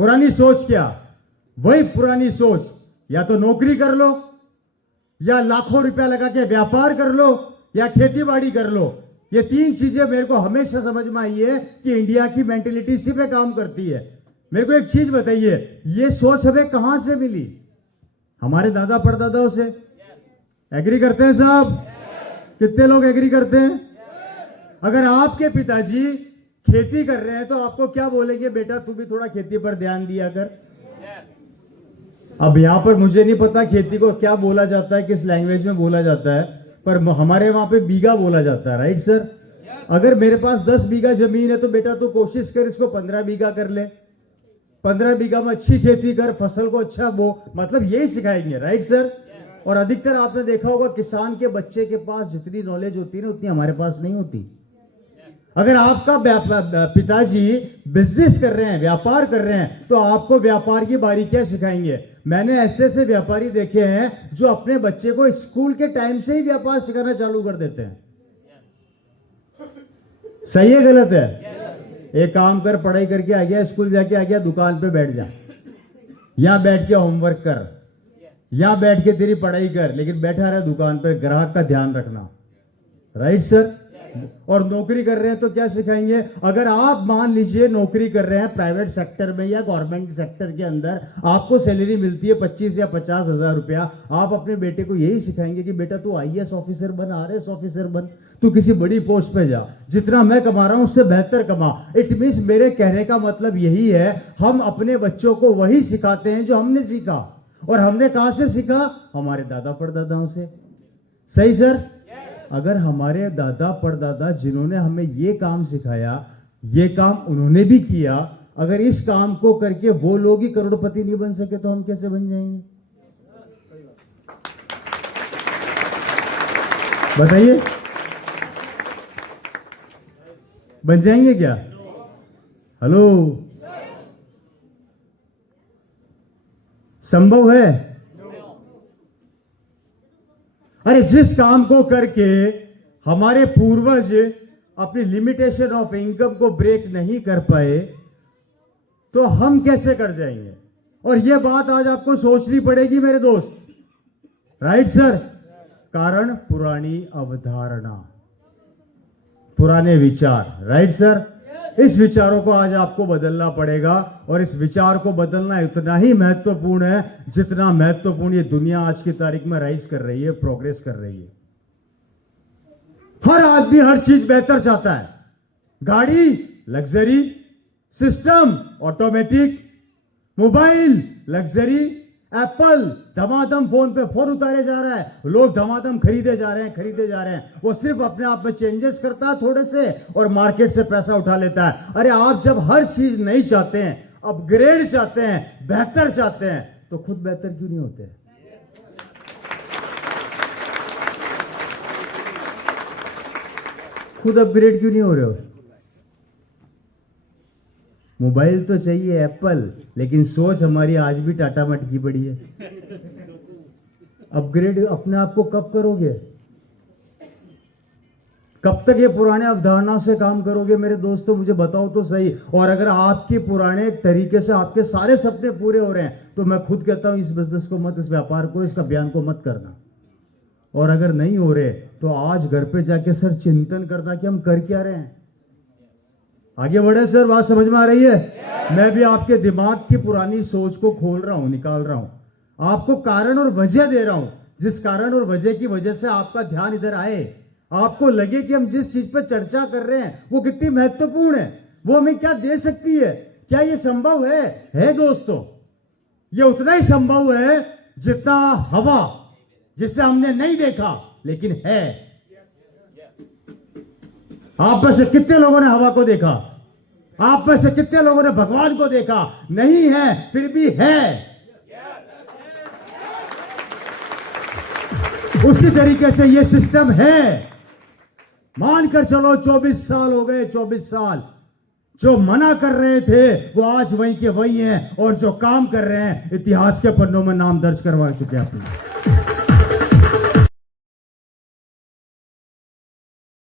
पुरानी सोच क्या? वही पुरानी सोच, या तो नौकरी कर लो, या लाखों रुपया लगा के व्यापार कर लो, या खेती बाड़ी कर लो। ये तीन चीजें मेरे को हमेशा समझ में आई है कि इंडिया की मेंटेलिटी इसी पे काम करती है। मेरे को एक चीज बताइए, ये सोच हमें कहां से मिली? हमारे दादा परदादाओं से। एग्री करते हैं साहब? कितने लोग एग्री करते हैं? अगर आपके पिताजी खेती कर रहे हैं तो आपको क्या बोलेंगे? बेटा तू भी थोड़ा खेती पर ध्यान दिया कर। अब यहां पर मुझे नहीं पता खेती को क्या बोला जाता है, किस लैंग्वेज में बोला जाता है, पर हमारे वहां पे बीघा बोला जाता है। Right sir? अगर मेरे पास 10 बीघा जमीन है तो बेटा तू कोशिश कर इसको 15 बीघा कर ले, 15 बीघा में अच्छी खेती कर, फसल को अच्छा बो, मतलब यही सिखाएंगे। Right sir? और अधिकतर आपने देखा होगा किसान के बच्चे के पास जितनी नॉलेज होती है ना उतनी हमारे पास नहीं होती। अगर आपका पिताजी बिजनेस कर रहे हैं, व्यापार कर रहे हैं, तो आपको व्यापार की बारीकियां सिखाएंगे। मैंने ऐसे ऐसे व्यापारी देखे हैं जो अपने बच्चे को स्कूल के टाइम से ही व्यापार सिखाना चालू कर देते हैं। सही है गलत है? एक काम कर, पढ़ाई करके आ गया, स्कूल जाके आ गया, दुकान पे बैठ जा, यहां बैठ के होमवर्क कर, यहां बैठ के तेरी पढ़ाई कर, लेकिन बैठा रहा दुकान पे, ग्राहक का ध्यान रखना। Right sir? और नौकरी कर रहे हैं तो क्या सिखाएंगे? अगर आप मान लीजिए नौकरी कर रहे हैं प्राइवेट सेक्टर में या गवर्नमेंट सेक्टर के अंदर, आपको सैलरी मिलती है 25 या 50 हजार रुपया, आप अपने बेटे को यही सिखाएंगे कि बेटा तू आईएएस ऑफिसर बन, आरएस ऑफिसर बन, तू किसी बड़ी पोस्ट पे जा, जितना मैं कमा रहा हूं उससे बेहतर कमा। इट मींस मेरे कहने का मतलब यही है, हम अपने बच्चों को वही सिखाते हैं जो हमने सीखा। और हमने कहां से सीखा? हमारे दादा परदादाओं से। सही सर? अगर हमारे दादा परदादा जिन्होंने हमें ये काम सिखाया, ये काम उन्होंने भी किया, अगर इस काम को करके वो लोग ही करोड़पति नहीं बन सके तो हम कैसे बन जाएंगे? बताइए, बन जाएंगे क्या? हेलो, संभव है? अरे जिस काम को करके हमारे पूर्वज अपनी लिमिटेशन ऑफ इनकम को ब्रेक नहीं कर पाए, तो हम कैसे कर जाएंगे? और यह बात आज आपको सोचनी पड़ेगी मेरे दोस्त। Right sir? कारण पुरानी अवधारणा, पुराने विचार। Right sir? इस विचारों को आज आपको बदलना पड़ेगा, और इस विचार को बदलना इतना ही महत्वपूर्ण है जितना महत्वपूर्ण ये दुनिया आज की तारीख में राइज कर रही है, प्रोग्रेस कर रही है। हर आदमी हर चीज बेहतर चाहता है। गाड़ी luxury, system automatic, mobile luxury, Apple धमाधम फोन पे फोन उतारे जा रहा है, लोग धमाधम खरीदे जा रहे हैं। वो सिर्फ अपने आप में चेंजेस करता है थोड़े से और मार्केट से पैसा उठा लेता है। अरे आप जब हर चीज नहीं चाहते हैं, अपग्रेड चाहते हैं, बेहतर चाहते हैं, तो खुद बेहतर क्यों नहीं होते? खुद अपग्रेड क्यों नहीं हो रहे हो? मोबाइल तो चाहिए एप्पल, लेकिन सोच हमारी आज भी टाटा में अटकी पड़ी है। अपग्रेड अपने आप को कब करोगे? कब तक ये पुराने अवधारणाओं से काम करोगे मेरे दोस्तों? मुझे बताओ तो सही। और अगर आपके पुराने तरीके से आपके सारे सपने पूरे हो रहे हैं, तो मैं खुद कहता हूं इस बिजनेस को मत, इस व्यापार को, इस अभियान को मत करना। और अगर नहीं हो रहे तो आज घर पे जाके सर चिंतन करना कि हम कर क्या रहे हैं। आगे बढ़े सर, बात समझ में आ रही है? मैं भी आपके दिमाग की पुरानी सोच को खोल रहा हूं, निकाल रहा हूं, आपको कारण और वजह दे रहा हूं, जिस कारण और वजह की वजह से आपका ध्यान इधर आए, आपको लगे कि हम जिस चीज पर चर्चा कर रहे हैं वो कितनी महत्वपूर्ण है, वो हमें क्या दे सकती है। क्या ये संभव है दोस्तों? ये उतना ही संभव है जितना हवा, जिसे हमने नहीं देखा लेकिन है। आप में से कितने लोगों ने हवा को देखा? आप में से कितने लोगों ने भगवान को देखा? नहीं है, फिर भी है। उसी तरीके से ये सिस्टम है। मानकर चलो 24 साल हो गए, 24 साल जो मना कर रहे थे वो आज वहीं के वहीं हैं, और जो काम कर रहे हैं इतिहास के पन्नों में नाम दर्ज करवा चुके हैं अपने।